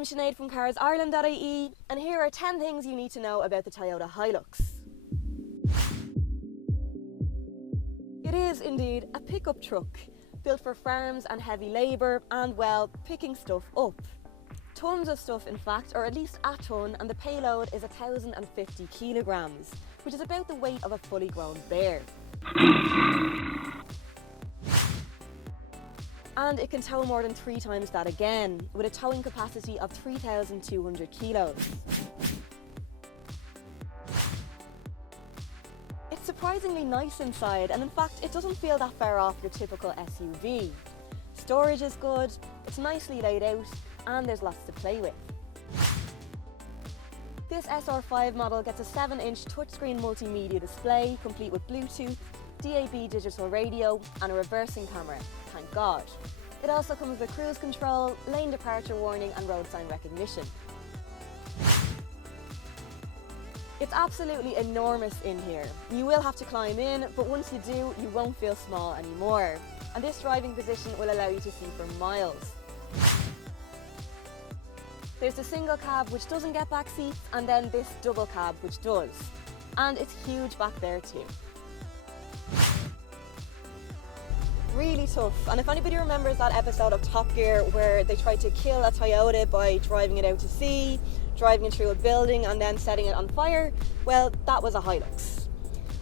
I'm Sinead from CarsIreland.ie, and here are 10 things you need to know about the Toyota Hilux. It is indeed a pickup truck, built for farms and heavy labour and, well, picking stuff up. Tons of stuff in fact, or at least a tonne, and the payload is 1,050 kilograms, which is about the weight of a fully grown bear. And it can tow more than 3 times that again, with a towing capacity of 3,200 kilos. It's surprisingly nice inside, and in fact it doesn't feel that far off your typical SUV. Storage is good, it's nicely laid out, and there's lots to play with. This SR5 model gets a 7-inch touchscreen multimedia display, complete with Bluetooth, DAB digital radio and a reversing camera, thank God. It also comes with cruise control, lane departure warning and road sign recognition. It's absolutely enormous in here. You will have to climb in, but once you do, you won't feel small anymore. And this driving position will allow you to see for miles. There's the single cab which doesn't get back seats, and then this double cab which does. And it's huge back there too. Really tough, and if anybody remembers that episode of Top Gear where they tried to kill a Toyota by driving it out to sea, driving it through a building and then setting it on fire, well, that was a Hilux.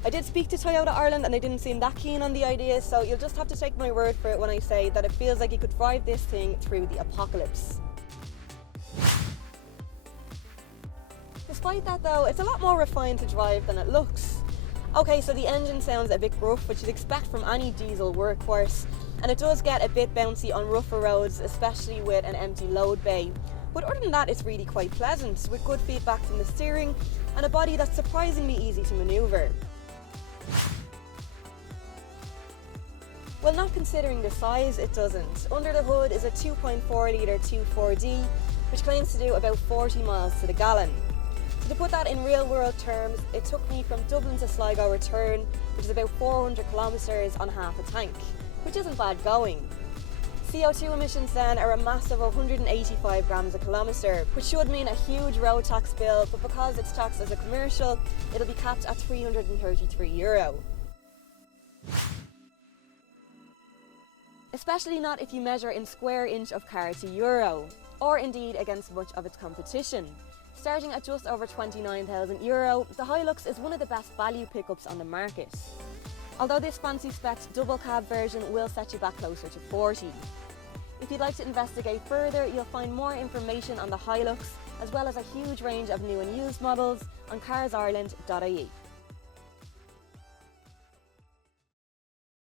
I did speak to Toyota Ireland and they didn't seem that keen on the idea, so you'll just have to take my word for it when I say that it feels like you could drive this thing through the apocalypse. Despite that though, it's a lot more refined to drive than it looks. Okay, so the engine sounds a bit rough, which you'd expect from any diesel workhorse, and it does get a bit bouncy on rougher roads, especially with an empty load bay. But other than that, it's really quite pleasant, with good feedback from the steering and a body that's surprisingly easy to manoeuvre. Well, not considering the size, it doesn't. Under the hood is a 2.4 litre 2.4D, which claims to do about 40 miles to the gallon. To put that in real world terms, it took me from Dublin to Sligo return, which is about 400 kilometres on half a tank, which isn't bad going. CO2 emissions then are a massive 185 grams a kilometre, which should mean a huge road tax bill, but because it's taxed as a commercial, it'll be capped at €333. Especially not if you measure in square inch of car to euro, or indeed against much of its competition. Starting at just over €29,000, the Hilux is one of the best value pickups on the market. Although this fancy spec double cab version will set you back closer to 40. If you'd like to investigate further, you'll find more information on the Hilux, as well as a huge range of new and used models on CarsIreland.ie.